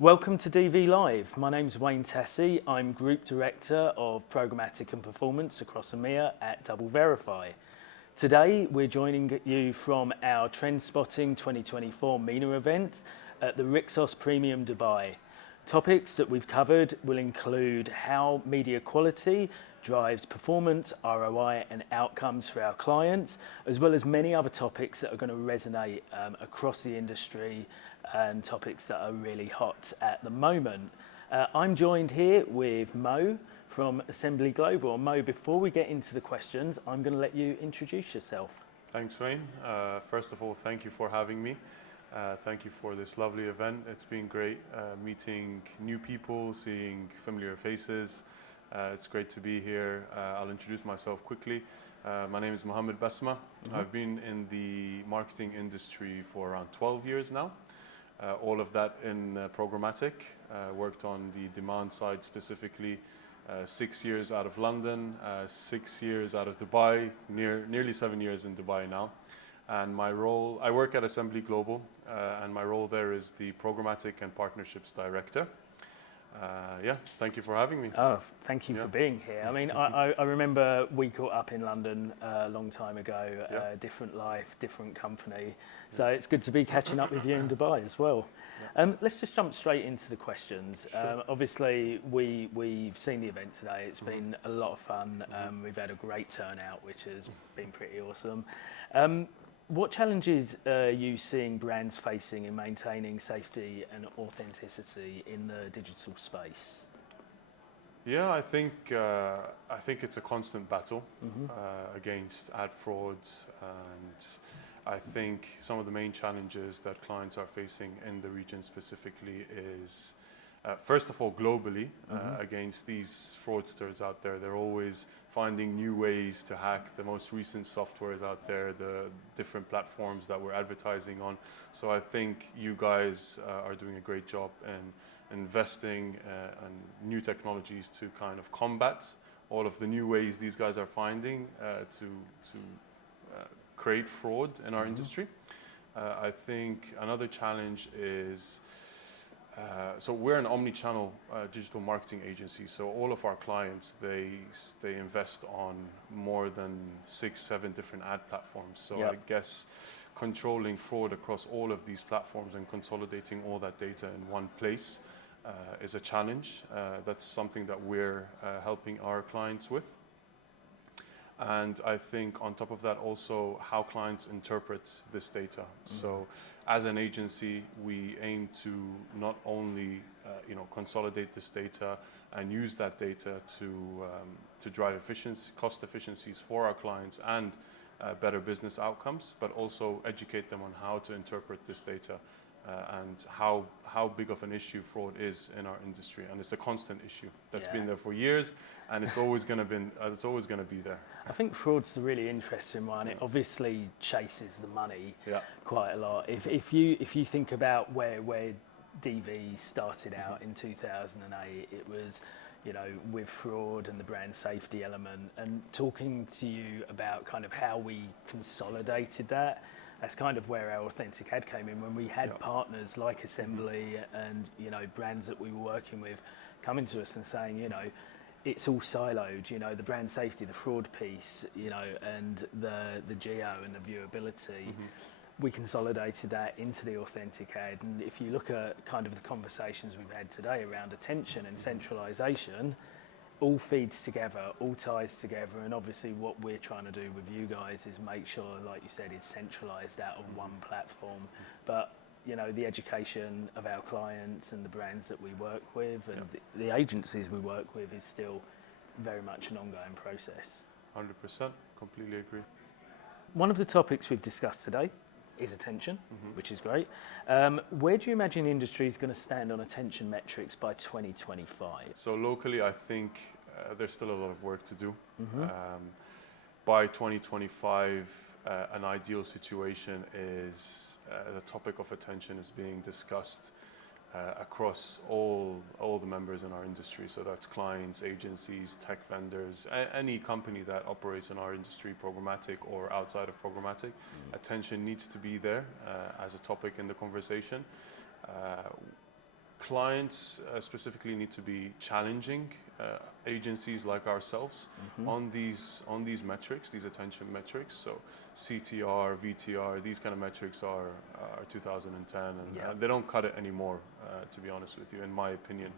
Welcome to DV Live. My name's Wayne Tassie. I'm Group Director of Programmatic and Performance across EMEA at Double Verify. Today we're joining you from our Trendspotting 2024 MENA event at the Rixos Premium Dubai. Topics that we've covered will include how media quality drives performance, ROI and outcomes for our clients, as well as many other topics that are going to resonate across the industry and topics that are really hot at the moment. I'm joined here with Mo from Assembly Global. Mo, before we get into the questions, I'm going to let you introduce yourself. Thanks, Wayne. First of all, thank you for having me. Thank you for this lovely event. It's been great meeting new people, seeing familiar faces. It's great to be here. I'll introduce myself quickly. My name is Mohammad Basma. I've been in the marketing industry for around 12 years now. All of that in programmatic. Worked on the demand side specifically. 6 years out of London, 6 years out of Dubai, nearly 7 years in Dubai now. And my role, I work at Assembly Global, and my role there is the Programmatic and Partnerships Director. Yeah, thank you for having me. Oh, thank you for being here. I mean, I remember we caught up in London a long time ago, different life, different company. So it's good to be catching up with you in Dubai as well. Let's just jump straight into the questions. Sure. Obviously, we've seen the event today. It's been a lot of fun. We've had a great turnout, which has been pretty awesome. What challenges are you seeing brands facing in maintaining safety and authenticity in the digital space? Yeah, I think it's a constant battle against ad frauds, and I think some of the main challenges that clients are facing in the region specifically is, first of all, globally, against these fraudsters out there. They're always finding new ways to hack the most recent softwares out there, the different platforms that we're advertising on. So I think you guys are doing a great job in investing in new technologies to kind of combat all of the new ways these guys are finding to create fraud in our industry. I think another challenge is, so we're an omni-channel digital marketing agency. So all of our clients, they invest on more than 6-7 different ad platforms. So I guess controlling fraud across all of these platforms and consolidating all that data in one place is a challenge. That's something that we're helping our clients with. And I think on top of that also how clients interpret this data. So as an agency, we aim to not only consolidate this data and use that data to drive efficiency, cost efficiencies for our clients and better business outcomes, but also educate them on how to interpret this data and how big of an issue fraud is in our industry. And it's a constant issue that's been there for years, and it's always going to be there. I think fraud's a really interesting one. It obviously chases the money quite a lot. If you think about where DV started out in 2008, it was, with fraud and the brand safety element, and talking to you about kind of how we consolidated that. That's kind of where our authentic ad came in, when we had partners like Assembly and brands that we were working with coming to us and saying, it's all siloed, the brand safety, the fraud piece, and the geo and the viewability. We consolidated that into the authentic ad. And if you look at kind of the conversations we've had today around attention and centralization, all feeds together, all ties together, and obviously what we're trying to do with you guys is make sure, like you said, it's centralized out of one platform. But the education of our clients and the brands that we work with and the agencies we work with is still very much an ongoing process. 100%, completely agree. One of the topics we've discussed today is attention, which is great. Where do you imagine the industry is going to stand on attention metrics by 2025? So locally, I think there's still a lot of work to do. By 2025, an ideal situation is the topic of attention is being discussed across all the members in our industry. So that's clients, agencies, tech vendors, any company that operates in our industry, programmatic or outside of programmatic. Attention needs to be there as a topic in the conversation. clients specifically need to be challenging agencies like ourselves on these metrics, these attention metrics. So CTR, VTR, these kind of metrics are 2010, and they don't cut it anymore, to be honest with you, in my opinion.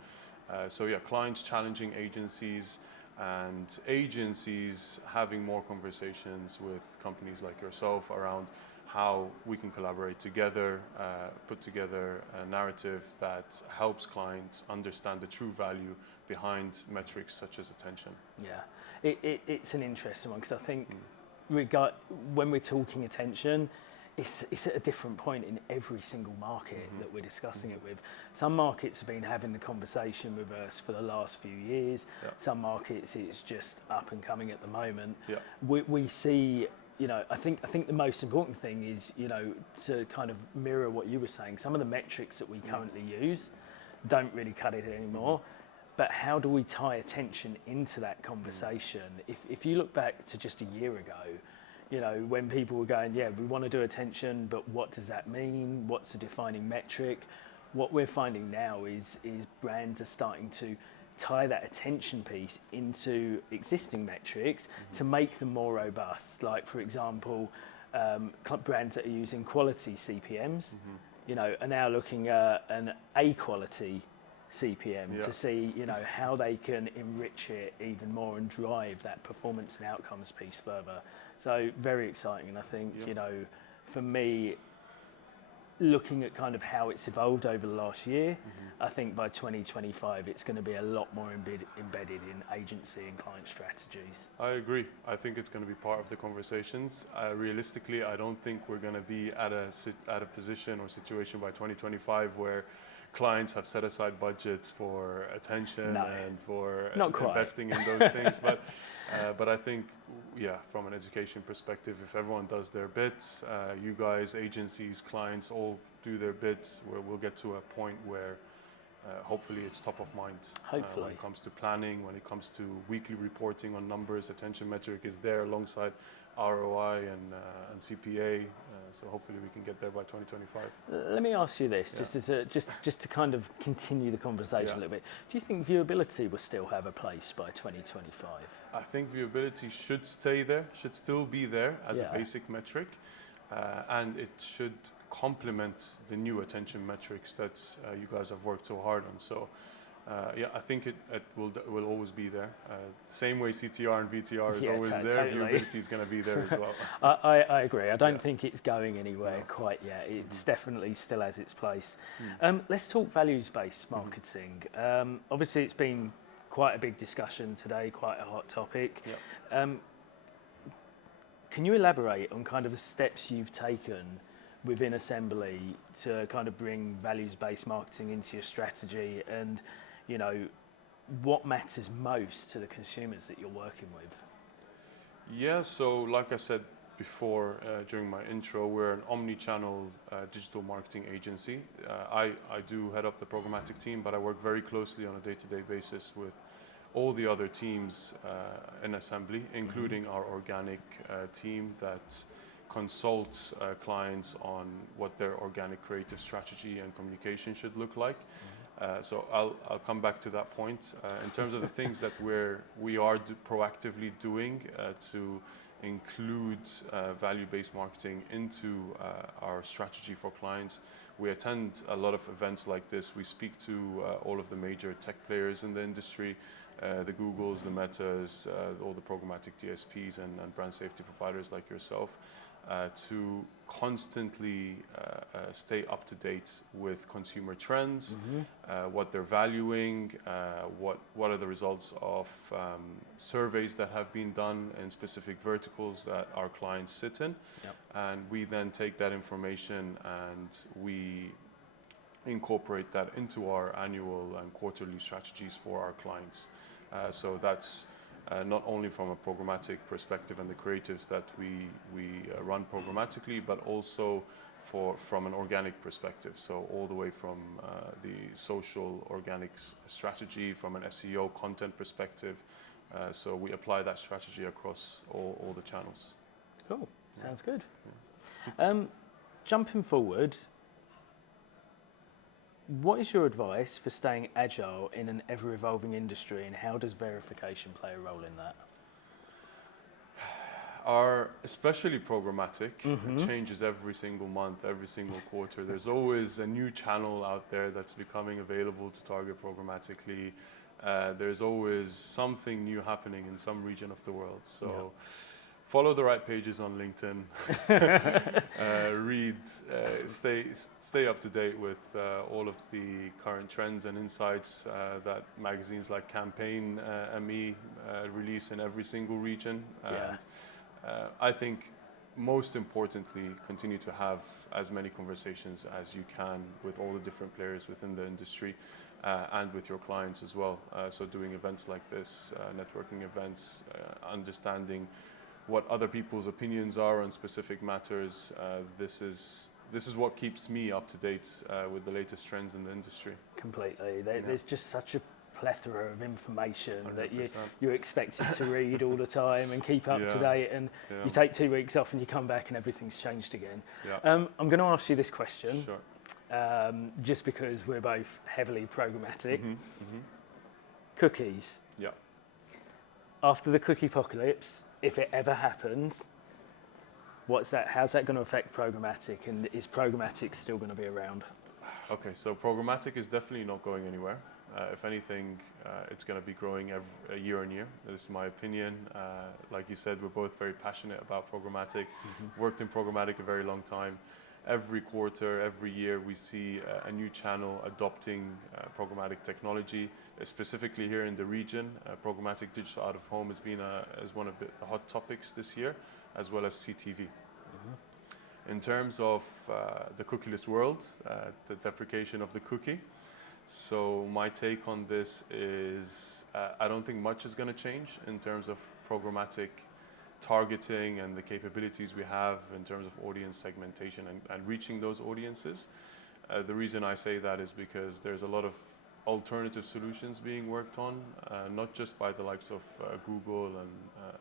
So yeah, clients challenging agencies, and agencies having more conversations with companies like yourself around how we can collaborate together, put together a narrative that helps clients understand the true value behind metrics such as attention. Yeah, it's an interesting one, because I think when we're talking attention, it's at a different point in every single market that we're discussing it with. Some markets have been having the conversation with us for the last few years. Some markets it's just up and coming at the moment. We see, you know, I think the most important thing is, you know, to kind of mirror what you were saying. Some of the metrics that we currently use don't really cut it anymore. But how do we tie attention into that conversation? If you look back to just a year ago, you know, when people were going, yeah, we want to do attention, but what does that mean? What's a defining metric? What we're finding now is brands are starting to tie that attention piece into existing metrics to make them more robust. Like, for example, brands that are using quality CPMs, you know, are now looking at an A quality CPM to see, you know, how they can enrich it even more and drive that performance and outcomes piece further. So very exciting, and I think, you know, for me, looking at kind of how it's evolved over the last year, I think by 2025 it's going to be a lot more embedded in agency and client strategies. I agree. I think it's going to be part of the conversations. Realistically, I don't think we're going to be at a position or situation by 2025 where clients have set aside budgets for attention and for investing in those things. But I think, yeah, from an education perspective, if everyone does their bits, you guys, agencies, clients, all do their bits, we'll get to a point where hopefully it's top of mind. Hopefully. When it comes to planning, when it comes to weekly reporting on numbers, attention metric is there alongside ROI and CPA. So hopefully we can get there by 2025. Let me ask you this, just to kind of continue the conversation a little bit. Do you think viewability will still have a place by 2025? I think viewability should stay there, should still be there as a basic metric, and it should complement the new attention metrics that you guys have worked so hard on. So yeah, I think it will always be there. Same way CTR and VTR is always there, totally. viewability is going to be there as well. I agree. I don't think it's going anywhere quite yet. It's definitely still has its place. Let's talk values-based marketing. Obviously, it's been quite a big discussion today, quite a hot topic. Can you elaborate on kind of the steps you've taken within Assembly to kind of bring values-based marketing into your strategy, and, you know, what matters most to the consumers that you're working with? Yeah, so like I said before during my intro, we're an omni-channel digital marketing agency. I do head up the programmatic team, but I work very closely on a day-to-day basis with all the other teams in Assembly, including our organic team that consults clients on what their organic creative strategy and communication should look like. So I'll come back to that point. In terms of the things that we are proactively doing to include value-based marketing into our strategy for clients, we attend a lot of events like this. We speak to all of the major tech players in the industry, the Googles, the Metas, all the programmatic DSPs and brand safety providers like yourself, to constantly stay up to date with consumer trends, what they're valuing, what are the results of surveys that have been done in specific verticals that our clients sit in. And we then take that information and we incorporate that into our annual and quarterly strategies for our clients. So that's not only from a programmatic perspective and the creatives that we run programmatically, but also from an organic perspective. So all the way from the social organic strategy, from an SEO content perspective. So we apply that strategy across all the channels. Cool, sounds good. Jumping forward, What is your advice for staying agile in an ever-evolving industry, and how does verification play a role in that? Especially programmatic, it changes every single month, every single quarter. There's always a new channel out there that's becoming available to target programmatically. There's always something new happening in some region of the world. So follow the right pages on LinkedIn, read, stay up to date with all of the current trends and insights that magazines like Campaign ME release in every single region. And I think most importantly, continue to have as many conversations as you can with all the different players within the industry and with your clients as well. So doing events like this, networking events, understanding what other people's opinions are on specific matters. This is what keeps me up to date with the latest trends in the industry. Completely. There's just such a plethora of information 100%. That you're expected to read all the time and keep up to date, and you take 2 weeks off and you come back and everything's changed again. I'm going to ask you this question, just because we're both heavily programmatic. Cookies. After the cookie apocalypse, if it ever happens, how's that going to affect programmatic, and is programmatic still going to be around? Okay, so programmatic is definitely not going anywhere. If anything, it's going to be growing year on year. This is my opinion. Like you said, we're both very passionate about programmatic. Worked in programmatic a very long time. Every quarter, every year, we see a new channel adopting programmatic technology. Specifically here in the region, programmatic digital out of home has been as one of the hot topics this year, as well as CTV. In terms of the cookieless world, the deprecation of the cookie. So my take on this is I don't think much is going to change in terms of programmatic targeting and the capabilities we have in terms of audience segmentation and reaching those audiences. The reason I say that is because there's a lot of alternative solutions being worked on, not just by the likes of Google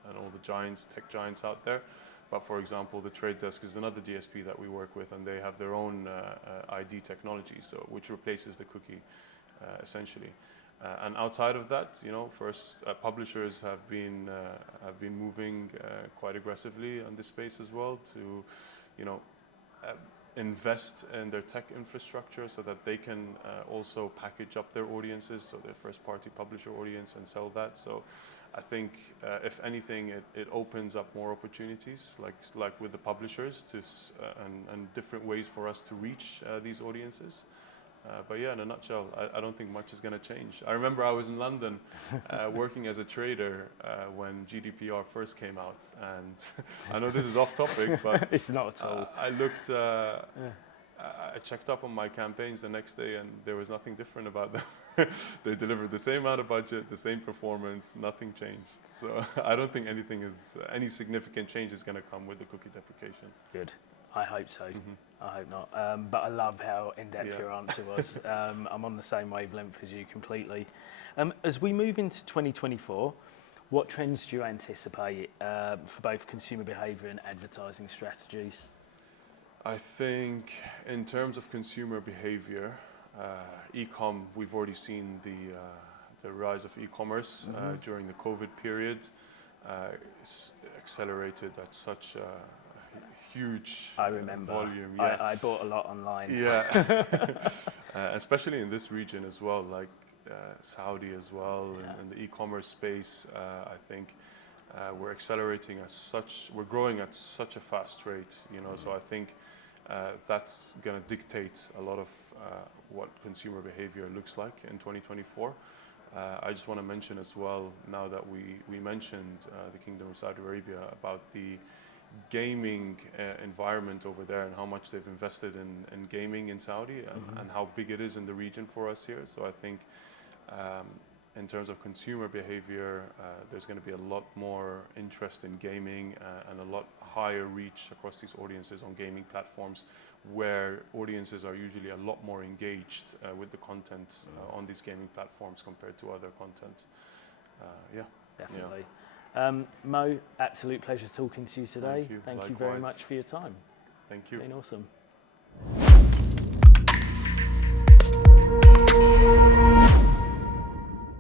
and all the tech giants out there, but for example, the Trade Desk is another DSP that we work with, and they have their own ID technology, which replaces the cookie essentially. And outside of that, first publishers have been moving quite aggressively on this space as well to, invest in their tech infrastructure so that they can also package up their audiences, so their first-party publisher audience, and sell that. So I think, if anything, it opens up more opportunities, like with the publishers, and different ways for us to reach these audiences. But yeah, in a nutshell, I don't think much is going to change. I remember I was in London working as a trader when GDPR first came out, and I know this is off topic, but it's not at all. I looked, I checked up on my campaigns the next day, and there was nothing different about them. They delivered the same amount of budget, the same performance, nothing changed. So I don't think any significant change is going to come with the cookie deprecation. Good. I hope so. I hope not. But I love how in-depth your answer was. I'm on the same wavelength as you completely. As we move into 2024, what trends do you anticipate for both consumer behaviour and advertising strategies? I think in terms of consumer behaviour, e-com, we've already seen the rise of e-commerce during the COVID period. It's accelerated at such a huge volume. I bought a lot online. Yeah, especially in this region as well, like Saudi as well, and the e-commerce space. I think we're accelerating we're growing at such a fast rate. So I think that's going to dictate a lot of what consumer behavior looks like in 2024. I just want to mention as well, now that we mentioned the Kingdom of Saudi Arabia, about the gaming environment over there and how much they've invested in gaming in Saudi, and how big it is in the region for us here. So I think in terms of consumer behavior, there's going to be a lot more interest in gaming and a lot higher reach across these audiences on gaming platforms, where audiences are usually a lot more engaged with the content on these gaming platforms compared to other content. Definitely. Mo, absolute pleasure talking to you today. Thank you very much for your time. Thank you. It's been awesome.